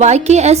YKS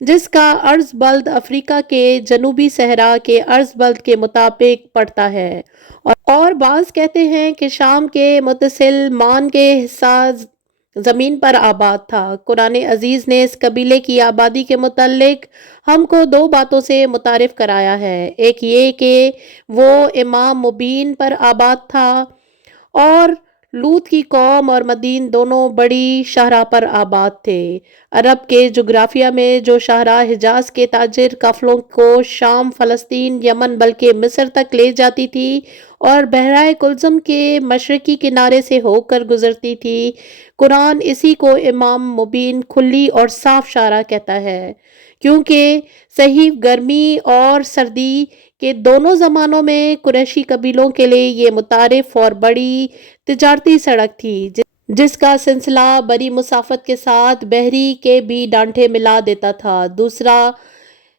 جس کا عرض بلد افریقہ کے جنوبی صحرا کے عرض بلد کے مطابق پڑتا ہے، اور بعض کہتے ہیں کہ شام کے متصل مان کے حصہ زمین پر آباد تھا۔ قرآن عزیز نے اس قبیلے کی آبادی کے متعلق ہم کو دو باتوں سے متعارف کرایا ہے، ایک یہ کہ وہ امام مبین پر آباد تھا، اور لوط کی قوم اور مدین دونوں بڑی شاہراہ پر آباد تھے۔ عرب کے جغرافیہ میں جو شاہراہ حجاز کے تاجر قافلوں کو شام، فلسطین، یمن بلکہ مصر تک لے جاتی تھی اور بحیرہ کلزم کے مشرقی کنارے سے ہو کر گزرتی تھی، قرآن اسی کو امام مبین، کھلی اور صاف شاہراہ کہتا ہے، کیونکہ صحیح گرمی اور سردی کے دونوں زمانوں میں قریشی قبیلوں کے لیے یہ متعارف اور بڑی تجارتی سڑک تھی، جس کا سلسلہ بڑی مسافت کے ساتھ بحری کے بھی ڈانٹے ملا دیتا تھا۔ دوسرا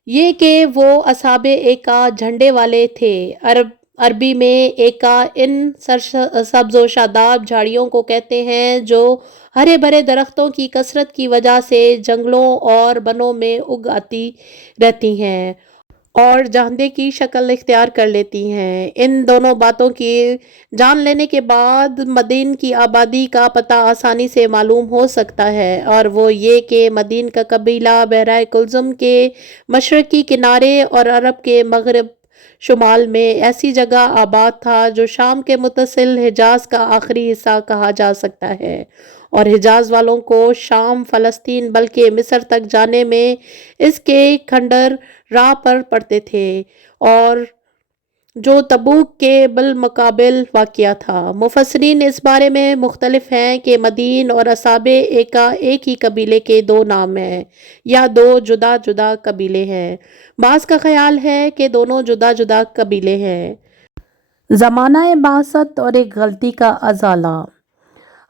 یہ کہ وہ اصحاب ایکا جھنڈے والے تھے۔ عربی میں ایکا ان سبز و شاداب جھاڑیوں کو کہتے ہیں جو ہرے بھرے درختوں کی کثرت کی وجہ سے جنگلوں اور بنوں میں اگ آتی رہتی ہیں اور جاندے کی شکل اختیار کر لیتی ہیں۔ ان دونوں باتوں کی جان لینے کے بعد مدین کی آبادی کا پتہ آسانی سے معلوم ہو سکتا ہے، اور وہ یہ کہ مدین کا قبیلہ بحیرہ کلزم کے مشرقی کنارے اور عرب کے مغرب شمال میں ایسی جگہ آباد تھا جو شام کے متصل حجاز کا آخری حصہ کہا جا سکتا ہے، اور حجاز والوں کو شام، فلسطین بلکہ مصر تک جانے میں اس کے کھنڈر راہ پر پڑتے تھے، اور جو تبوک کے بالمقابل واقع تھا۔ مفسرین اس بارے میں مختلف ہیں کہ مدین اور اصحاب ایکا ایک ہی قبیلے کے دو نام ہیں یا دو جدا جدا قبیلے ہیں۔ بعض کا خیال ہے کہ دونوں جدا جدا قبیلے ہیں۔ زمانہ بعثت اور ایک غلطی کا ازالہ۔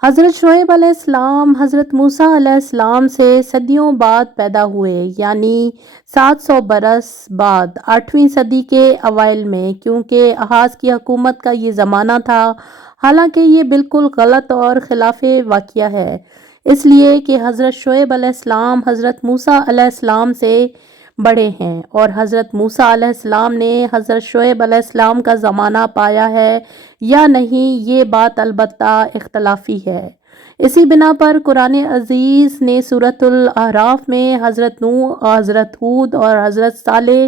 حضرت شعیب علیہ السلام حضرت موسیٰ علیہ السلام سے صدیوں بعد پیدا ہوئے، یعنی 700 برس بعد، 8ویں صدی کے اوائل میں، کیونکہ احاز کی حکومت کا یہ زمانہ تھا، حالانکہ یہ بالکل غلط اور خلاف واقعہ ہے، اس لیے کہ حضرت شعیب علیہ السلام حضرت موسیٰ علیہ السلام سے بڑے ہیں، اور حضرت موسیٰ علیہ السلام نے حضرت شعیب علیہ السلام کا زمانہ پایا ہے یا نہیں، یہ بات البتہ اختلافی ہے۔ اسی بنا پر قرآن عزیز نے سورۃ الاعراف میں حضرت نوح، حضرت ہود اور حضرت صالح،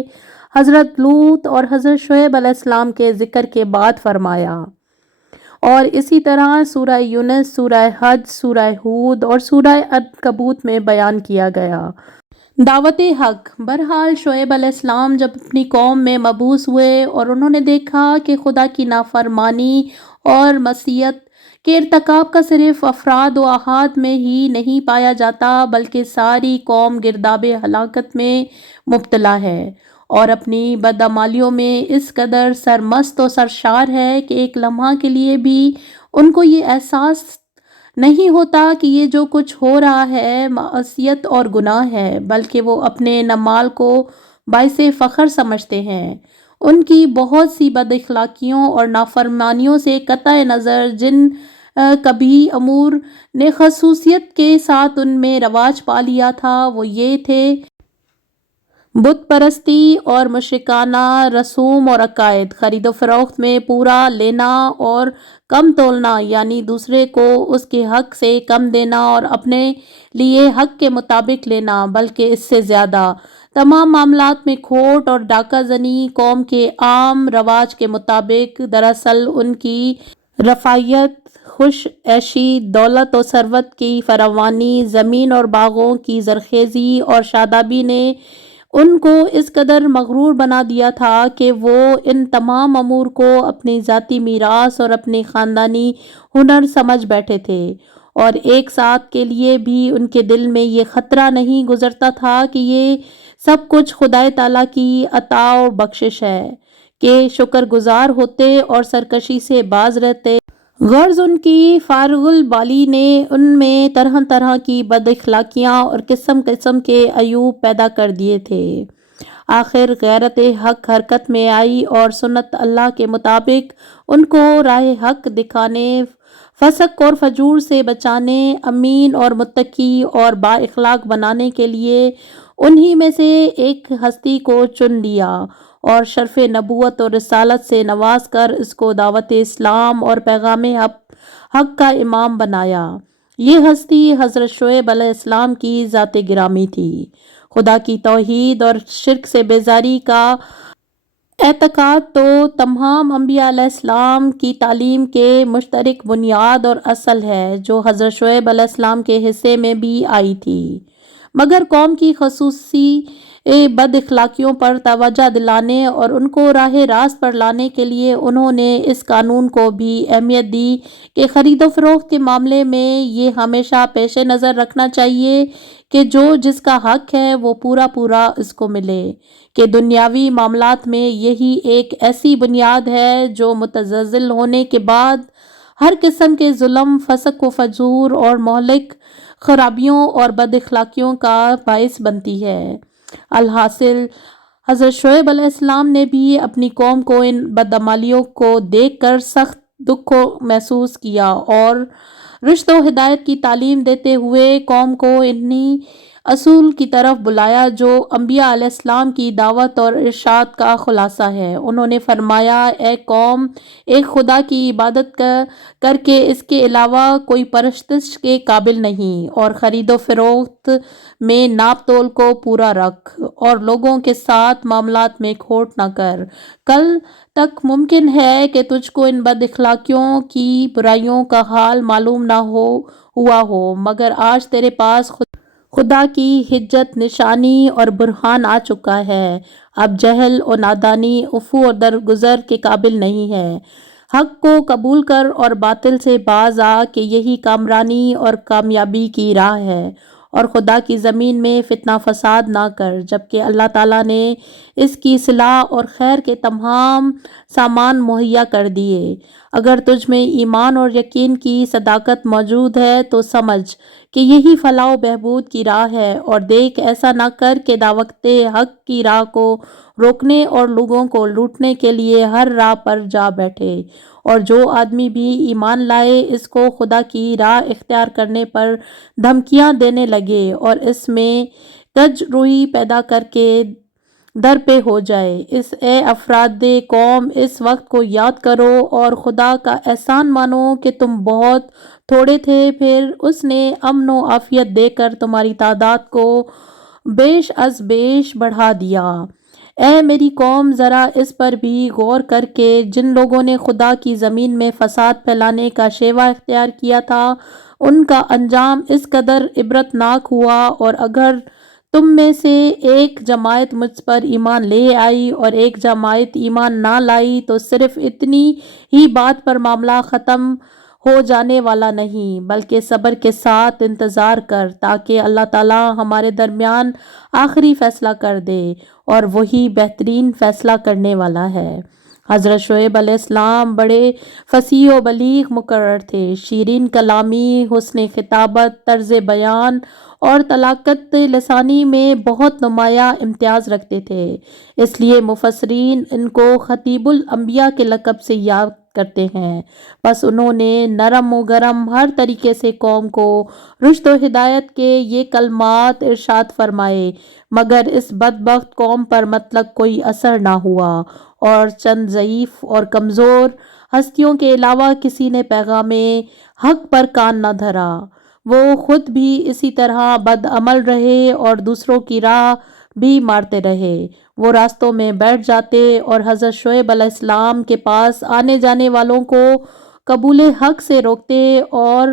حضرت لوط اور حضرت شعیب علیہ السلام کے ذکر کے بعد فرمایا، اور اسی طرح سورہ یونس، سورہ حج، سورہ ہود اور سورہ عنکبوت میں بیان کیا گیا۔ دعوت حق۔ بہرحال شعیب علیہ السلام جب اپنی قوم میں مبعوث ہوئے اور انہوں نے دیکھا کہ خدا کی نافرمانی اور معصیت کے ارتکاب کا صرف افراد و احاد میں ہی نہیں پایا جاتا بلکہ ساری قوم گرداب ہلاکت میں مبتلا ہے اور اپنی بدعمالیوں میں اس قدر سرمست و سرشار ہے کہ ایک لمحہ کے لیے بھی ان کو یہ احساس نہیں ہوتا کہ یہ جو کچھ ہو رہا ہے معصیت اور گناہ ہے، بلکہ وہ اپنے نمال کو باعث فخر سمجھتے ہیں۔ ان کی بہت سی بد اخلاقیوں اور نافرمانیوں سے قطع نظر جن کبھی امور نے خصوصیت کے ساتھ ان میں رواج پا لیا تھا وہ یہ تھے: بت پرستی اور مشرکانہ رسوم اور عقائد، خرید و فروخت میں پورا لینا اور کم تولنا، یعنی دوسرے کو اس کے حق سے کم دینا اور اپنے لیے حق کے مطابق لینا بلکہ اس سے زیادہ، تمام معاملات میں کھوٹ اور ڈاکہ زنی، قوم کے عام رواج کے مطابق۔ دراصل ان کی رفاہیت، خوش عیشی، دولت و ثروت کی فراوانی، زمین اور باغوں کی زرخیزی اور شادابی نے ان کو اس قدر مغرور بنا دیا تھا کہ وہ ان تمام امور کو اپنی ذاتی میراث اور اپنی خاندانی ہنر سمجھ بیٹھے تھے، اور ایک ساتھ کے لیے بھی ان کے دل میں یہ خطرہ نہیں گزرتا تھا کہ یہ سب کچھ خدائے تعالیٰ کی عطا و بخشش ہے، کہ شکر گزار ہوتے اور سرکشی سے باز رہتے۔ غرض ان کی فارغ البالی نے ان میں طرح طرح کی بد اخلاقیاں اور قسم قسم کے عیوب پیدا کر دیے تھے۔ آخر غیرت حق حرکت میں آئی اور سنت اللہ کے مطابق ان کو راہ حق دکھانے، فسق اور فجور سے بچانے، امین اور متقی اور با اخلاق بنانے کے لیے انہی میں سے ایک ہستی کو چن لیا اور شرف نبوت اور رسالت سے نواز کر اس کو دعوت اسلام اور پیغام حق کا امام بنایا۔ یہ ہستی حضرت شعیب علیہ السلام کی ذات گرامی تھی۔ خدا کی توحید اور شرک سے بیزاری کا اعتقاد تو تمام انبیاء علیہ السلام کی تعلیم کے مشترک بنیاد اور اصل ہے، جو حضرت شعیب علیہ السلام کے حصے میں بھی آئی تھی، مگر قوم کی خصوصی بد اخلاقیوں پر توجہ دلانے اور ان کو راہ راست پر لانے کے لیے انہوں نے اس قانون کو بھی اہمیت دی کہ خرید و فروخت کے معاملے میں یہ ہمیشہ پیش نظر رکھنا چاہیے کہ جو جس کا حق ہے وہ پورا اس کو ملے، کہ دنیاوی معاملات میں یہی ایک ایسی بنیاد ہے جو متزلزل ہونے کے بعد ہر قسم کے ظلم، فسق و فجور اور مہلک خرابیوں اور بد اخلاقیوں کا باعث بنتی ہے۔ الحاصل حضرت شعیب علیہ السلام نے بھی اپنی قوم کو ان بدعمالیوں کو دیکھ کر سخت دکھ محسوس کیا اور رشد و ہدایت کی تعلیم دیتے ہوئے قوم کو انہی اصول کی طرف بلایا جو انبیاء علیہ السلام کی دعوت اور ارشاد کا خلاصہ ہے۔ انہوں نے فرمایا، اے قوم، ایک خدا کی عبادت کر کے اس کے علاوہ کوئی پرستش کے قابل نہیں، اور خرید و فروخت میں ناپ تول کو پورا رکھ اور لوگوں کے ساتھ معاملات میں کھوٹ نہ کر۔ کل تک ممکن ہے کہ تجھ کو ان بد اخلاقیوں کی برائیوں کا حال معلوم نہ ہوا ہو، مگر آج تیرے پاس خدا کی حجت، نشانی اور برہان آ چکا ہے۔ اب جہل اور نادانی، عفو اور درگزر کے قابل نہیں ہے۔ حق کو قبول کر اور باطل سے باز آ کہ یہی کامرانی اور کامیابی کی راہ ہے، اور خدا کی زمین میں فتنہ فساد نہ کر، جبکہ اللہ تعالیٰ نے اس کی صلاح اور خیر کے تمام سامان مہیا کر دیے۔ اگر تجھ میں ایمان اور یقین کی صداقت موجود ہے تو سمجھ کہ یہی فلاح و بہبود کی راہ ہے، اور دیکھ ایسا نہ کر کہ دعوت حق کی راہ کو روکنے اور لوگوں کو لوٹنے کے لیے ہر راہ پر جا بیٹھے، اور جو آدمی بھی ایمان لائے اس کو خدا کی راہ اختیار کرنے پر دھمکیاں دینے لگے اور اس میں کج روئی پیدا کر کے در پہ ہو جائے۔ اے افراد قوم، اس وقت کو یاد کرو اور خدا کا احسان مانو کہ تم بہت تھوڑے تھے، پھر اس نے امن و عافیت دے کر تمہاری تعداد کو بیش از بیش بڑھا دیا۔ اے میری قوم، ذرا اس پر بھی غور کر کہ جن لوگوں نے خدا کی زمین میں فساد پھیلانے کا شیوا اختیار کیا تھا، ان کا انجام اس قدر عبرتناک ہوا، اور اگر تم میں سے ایک جماعت مجھ پر ایمان لے آئی اور ایک جماعت ایمان نہ لائی تو صرف اتنی ہی بات پر معاملہ ختم ہو جانے والا نہیں، بلکہ صبر کے ساتھ انتظار کر تاکہ اللہ تعالیٰ ہمارے درمیان آخری فیصلہ کر دے، اور وہی بہترین فیصلہ کرنے والا ہے۔ حضرت شعیب علیہ السلام بڑے فصیح و بلیغ مقرر تھے، شیرین کلامی، حسن خطابت، طرز بیان اور طلاقت لسانی میں بہت نمایاں امتیاز رکھتے تھے، اس لیے مفسرین ان کو خطیب الانبیاء کے لقب سے یاد کرتے ہیں۔ بس انہوں نے نرم و گرم ہر طریقے سے قوم کو رشد و ہدایت کے یہ کلمات ارشاد فرمائے، مگر اس بدبخت قوم پر مطلق کوئی اثر نہ ہوا، اور چند ضعیف اور کمزور ہستیوں کے علاوہ کسی نے پیغام حق پر کان نہ دھرا۔ وہ خود بھی اسی طرح بد عمل رہے اور دوسروں کی راہ بھی مارتے رہے۔ وہ راستوں میں بیٹھ جاتے اور حضرت شعیب علیہ السلام کے پاس آنے جانے والوں کو قبول حق سے روکتے، اور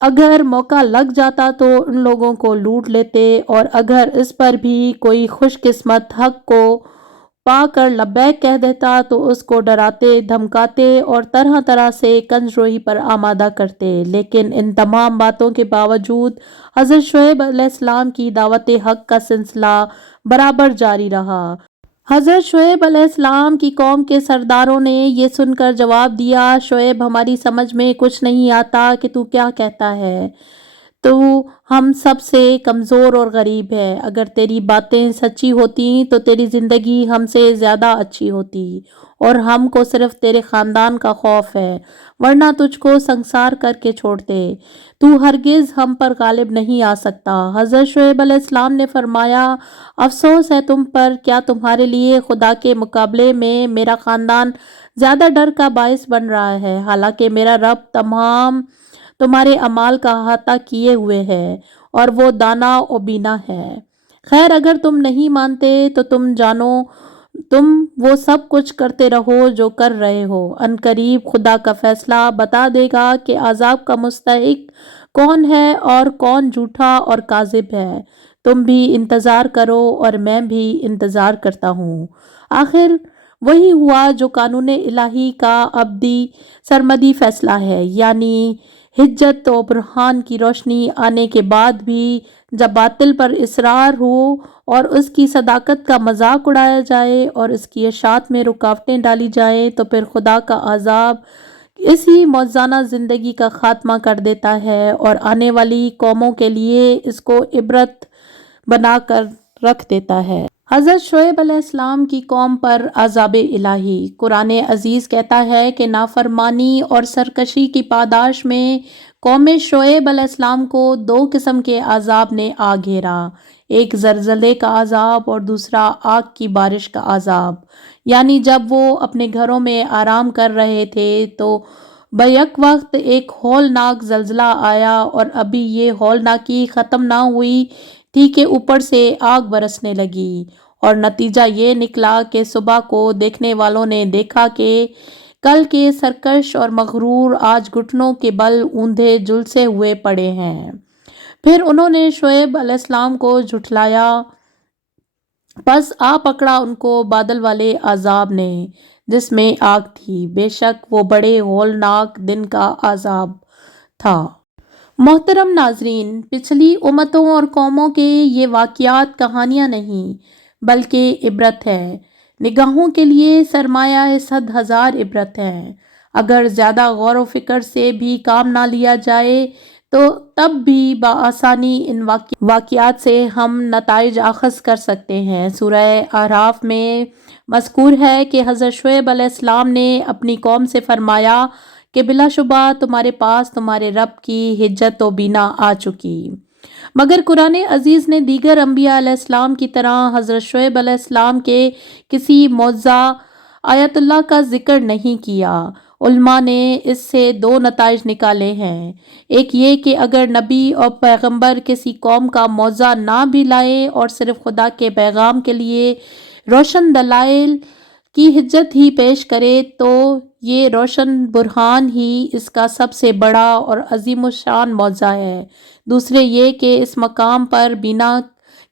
اگر موقع لگ جاتا تو ان لوگوں کو لوٹ لیتے، اور اگر اس پر بھی کوئی خوش قسمت حق کو پا کر لبیک کہہ دیتا تو اس کو ڈراتے، دھمکاتے اور طرح طرح سے کنج روئی پر آمادہ کرتے۔ لیکن ان تمام باتوں کے باوجود حضرت شعیب علیہ السلام کی دعوت حق کا سلسلہ برابر جاری رہا۔ حضرت شعیب علیہ السلام کی قوم کے سرداروں نے یہ سن کر جواب دیا، شعیب، ہماری سمجھ میں کچھ نہیں آتا کہ تو کیا کہتا ہے۔ تو ہم سب سے کمزور اور غریب ہے. اگر تیری باتیں سچی ہوتی تو تیری زندگی ہم سے زیادہ اچھی ہوتی اور ہم کو صرف تیرے خاندان کا خوف ہے، ورنہ تجھ کو سنسار کر کے چھوڑتے. تو ہرگز ہم پر غالب نہیں آ سکتا. حضرت شعیب علیہ السلام نے فرمایا، افسوس ہے تم پر، کیا تمہارے لیے خدا کے مقابلے میں میرا خاندان زیادہ ڈر کا باعث بن رہا ہے، حالانکہ میرا رب تمام تمہارے اعمال کا احاطہ کیے ہوئے ہے اور وہ دانا و بینا ہے. خیر، اگر تم نہیں مانتے تو تم جانو تم وہ سب کچھ کرتے رہو جو کر رہے ہو. ان قریب خدا کا فیصلہ بتا دے گا کہ عذاب کا مستحق کون ہے اور کون جھوٹا اور کاذب ہے. تم بھی انتظار کرو اور میں بھی انتظار کرتا ہوں. آخر وہی ہوا جو قانون الہی کا ابدی سرمدی فیصلہ ہے، یعنی حجت و برہان کی روشنی آنے کے بعد بھی جب باطل پر اصرار ہو اور اس کی صداقت کا مذاق اڑایا جائے اور اس کی اشاعت میں رکاوٹیں ڈالی جائیں، تو پھر خدا کا عذاب اسی موزانہ زندگی کا خاتمہ کر دیتا ہے اور آنے والی قوموں کے لیے اس کو عبرت بنا کر رکھ دیتا ہے. حضرت شعیب علیہ السلام کی قوم پر عذاب الہی. قرآن عزیز کہتا ہے کہ نافرمانی اور سرکشی کی پاداش میں قوم شعیب علیہ السلام کو 2 قسم کے عذاب نے آ گھیرا، ایک زلزلے کا عذاب اور دوسرا آگ کی بارش کا عذاب. یعنی جب وہ اپنے گھروں میں آرام کر رہے تھے تو بیک وقت ایک ہولناک زلزلہ آیا اور ابھی یہ ہولناکی ختم نہ ہوئی تھی کہ اوپر سے آگ برسنے لگی، اور نتیجہ یہ نکلا کہ صبح کو دیکھنے والوں نے دیکھا کہ کل کے سرکش اور مغرور آج گھٹنوں کے بل اوندھے جھلسے ہوئے پڑے ہیں. پھر انہوں نے شعیب علیہ السلام کو جھٹلایا، پس آ پکڑا ان کو بادل والے عذاب نے جس میں آگ تھی. بے شک وہ بڑے ہولناک دن کا عذاب تھا. محترم ناظرین، پچھلی امتوں اور قوموں کے یہ واقعات کہانیاں نہیں بلکہ عبرت ہے. نگاہوں کے لیے سرمایہ 100,000 عبرت ہے. اگر زیادہ غور و فکر سے بھی کام نہ لیا جائے تو تب بھی بآسانی ان واقعات سے ہم نتائج اخذ کر سکتے ہیں. سورہ اعراف میں مذکور ہے کہ حضرت شعیب علیہ السلام نے اپنی قوم سے فرمایا کہ بلا شبہ تمہارے پاس تمہارے رب کی حجت و بینا آ چکی. مگر قرآن عزیز نے دیگر انبیاء علیہ السلام کی طرح حضرت شعیب علیہ السلام کے کسی معجزہ آیت اللہ کا ذکر نہیں کیا. علماء نے اس سے 2 نتائج نکالے ہیں. ایک یہ کہ اگر نبی اور پیغمبر کسی قوم کا معجزہ نہ بھی لائے اور صرف خدا کے پیغام کے لیے روشن دلائل کی حجت ہی پیش کرے تو یہ روشن برہان ہی اس کا سب سے بڑا اور عظیم الشان معجزہ ہے. دوسرے یہ کہ اس مقام پر بینا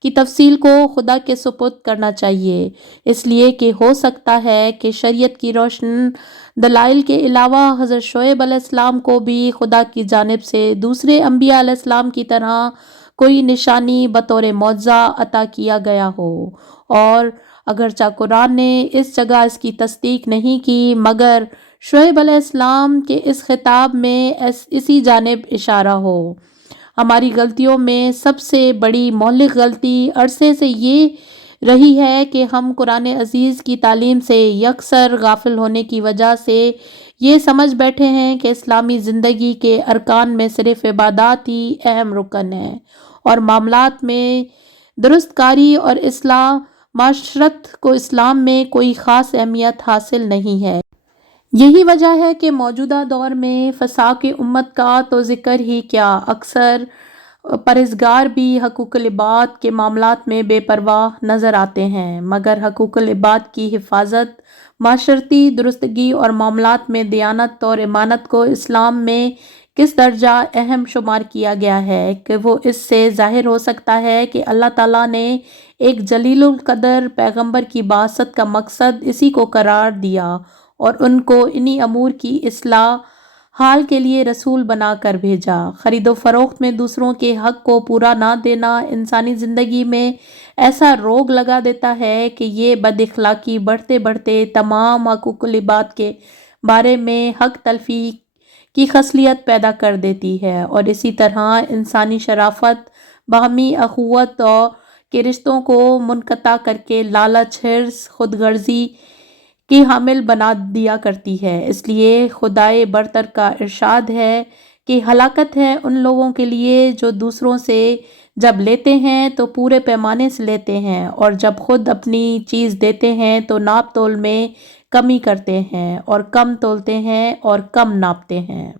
کی تفصیل کو خدا کے سپرد کرنا چاہیے، اس لیے کہ ہو سکتا ہے کہ شریعت کی روشن دلائل کے علاوہ حضرت شعیب علیہ السلام کو بھی خدا کی جانب سے دوسرے انبیاء علیہ السلام کی طرح کوئی نشانی بطور معجزہ عطا کیا گیا ہو. اور اگرچہ قرآن نے اس جگہ اس کی تصدیق نہیں کی، مگر شعیب علیہ السلام کے اس خطاب میں اسی جانب اشارہ ہو. ہماری غلطیوں میں سب سے بڑی مہلک غلطی عرصے سے یہ رہی ہے کہ ہم قرآن عزیز کی تعلیم سے یکسر غافل ہونے کی وجہ سے یہ سمجھ بیٹھے ہیں کہ اسلامی زندگی کے ارکان میں صرف عبادات ہی اہم رکن ہے اور معاملات میں درست کاری اور اصلاح معاشرت کو اسلام میں کوئی خاص اہمیت حاصل نہیں ہے. یہی وجہ ہے کہ موجودہ دور میں فساد امت کا تو ذکر ہی کیا، اکثر پرہیزگار بھی حقوق العباد کے معاملات میں بے پرواہ نظر آتے ہیں. مگر حقوق العباد کی حفاظت، معاشرتی درستگی اور معاملات میں دیانت اور امانت کو اسلام میں کس درجہ اہم شمار کیا گیا ہے کہ وہ اس سے ظاہر ہو سکتا ہے کہ اللہ تعالیٰ نے ایک جلیل القدر پیغمبر کی بعثت کا مقصد اسی کو قرار دیا اور ان کو انہی امور کی اصلاح حال کے لیے رسول بنا کر بھیجا. خرید و فروخت میں دوسروں کے حق کو پورا نہ دینا انسانی زندگی میں ایسا روگ لگا دیتا ہے کہ یہ بد اخلاقی بڑھتے بڑھتے تمام حقوق العباد کے بارے میں حق تلفی کی خصلت پیدا کر دیتی ہے، اور اسی طرح انسانی شرافت، باہمی اخوت اور کے رشتوں کو منقطع کر کے لالچ، حرص، خود غرضی کی حامل بنا دیا کرتی ہے۔ اس لیے خدائے برتر کا ارشاد ہے کہ ہلاکت ہے ان لوگوں کے لیے جو دوسروں سے جب لیتے ہیں تو پورے پیمانے سے لیتے ہیں، اور جب خود اپنی چیز دیتے ہیں تو ناپ تول میں کمی کرتے ہیں، اور کم تولتے ہیں اور کم ناپتے ہیں۔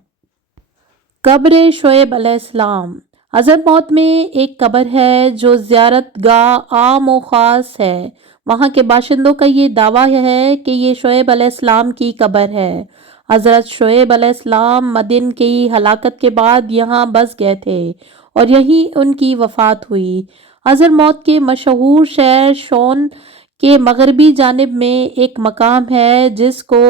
قبر شعیب علیہ السلام۔ حضرموت میں ایک قبر ہے جو زیارت گاہ عام و خاص ہے۔ وہاں کے باشندوں کا یہ دعویٰ ہے کہ یہ شعیب علیہ السلام کی قبر ہے۔ حضرت شعیب علیہ السلام مدین کی ہلاکت کے بعد یہاں بس گئے تھے اور یہیں ان کی وفات ہوئی۔ حضرموت کے مشہور شہر شون کے مغربی جانب میں ایک مقام ہے جس کو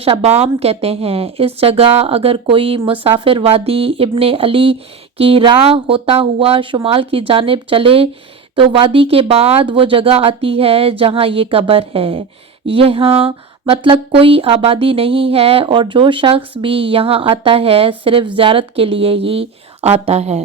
شبام کہتے ہیں۔ اس جگہ اگر کوئی مسافر وادی ابن علی کی راہ ہوتا ہوا شمال کی جانب چلے تو وادی کے بعد وہ جگہ آتی ہے جہاں یہ قبر ہے۔ یہاں مطلق کوئی آبادی نہیں ہے، اور جو شخص بھی یہاں آتا ہے صرف زیارت کے لیے ہی آتا ہے۔